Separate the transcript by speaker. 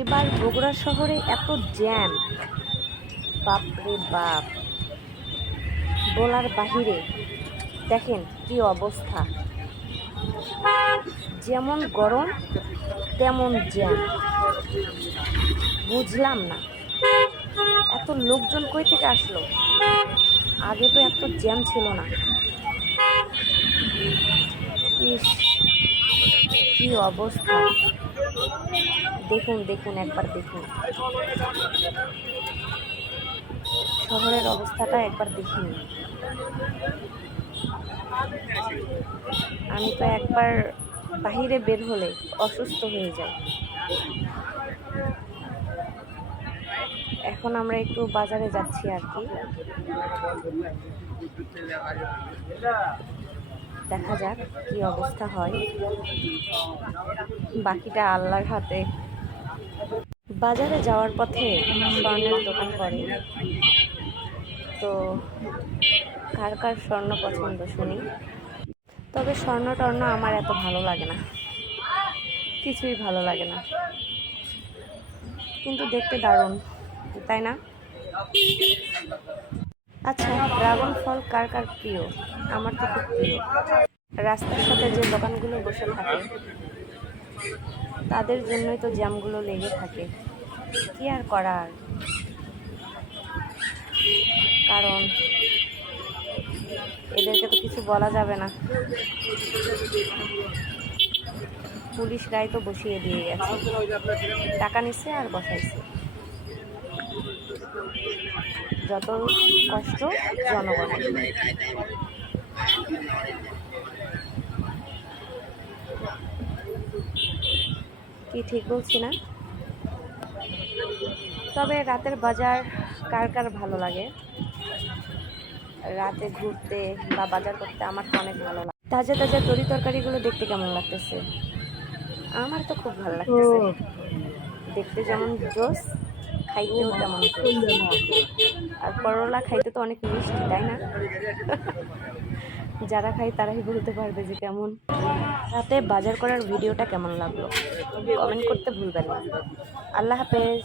Speaker 1: এবার বগুড়া শহরে এত জ্যাম। বাপরে বাপ। বলার বাহিরে, দেখেন কি অবস্থা। যেমন গরম, তেমন জ্যাম। বুঝলাম না। এত লোকজন কই থেকে আসলো? আগে তো এত জ্যাম ছিল না। ইস, কি অবস্থা। দেখুন দেখুন, একবার দেখুন। শহরের অবস্থাটা একবার দেখিনি। আমি তো একবার বাহিরে বের হলে অসুস্থ হয়ে যাই। এখন আমরা একটু বাজারে যাচ্ছি আর কি। দেখা যাক কি অবস্থা হয়। বাকিটা আল্লাহর হাতে। বাজারে যাওয়ার পথে স্বর্ণের দোকান পড়ে। তো কার কার স্বর্ণ পছন্দ শুনি। তবে স্বর্ণ টর্ণ আমার এত ভালো লাগে না। কিছুই ভালো লাগে না। কিন্তু দেখতে দারুণ, তাই না? আচ্ছা ড্রাগন ফল কার কার প্রিয়? আমার তো খুব প্রিয়। রাস্তার সাথে যে দোকানগুলো বসে থাকে, তাদের জন্যই তো জ্যামগুলো লেগে থাকে। কি আর করার? কারণ এদেরকে তো কিছু বলা যাবে না। পুলিশ গায়ে তো বসিয়ে দিয়ে গেছে। টাকা নিচ্ছে আর বসাইছে। যত কষ্ট জনগণের। কি ঠিক বলছি না? তবে রাতের বাজার কার কার ভালো লাগে? রাতে ঘুরতে বা বাজার করতে আমার তো অনেক ভালো লাগে। তাজা তাজা তরি তরকারিগুলো দেখতে কেমন লাগতেছে? আমার তো খুব ভালো লাগতেছে। দেখতে যেমন জোস, খাইতেও তেমন। আর করলা খাইতে তো অনেক মিষ্টি, তাই না? যারা খায় তারাই বলতে পারবে যে কেমন। রাতে বাজার করার ভিডিওটা কেমন লাগল? কমেন্ট করতে ভুলবেন না। আল্লাহ হাফেজ।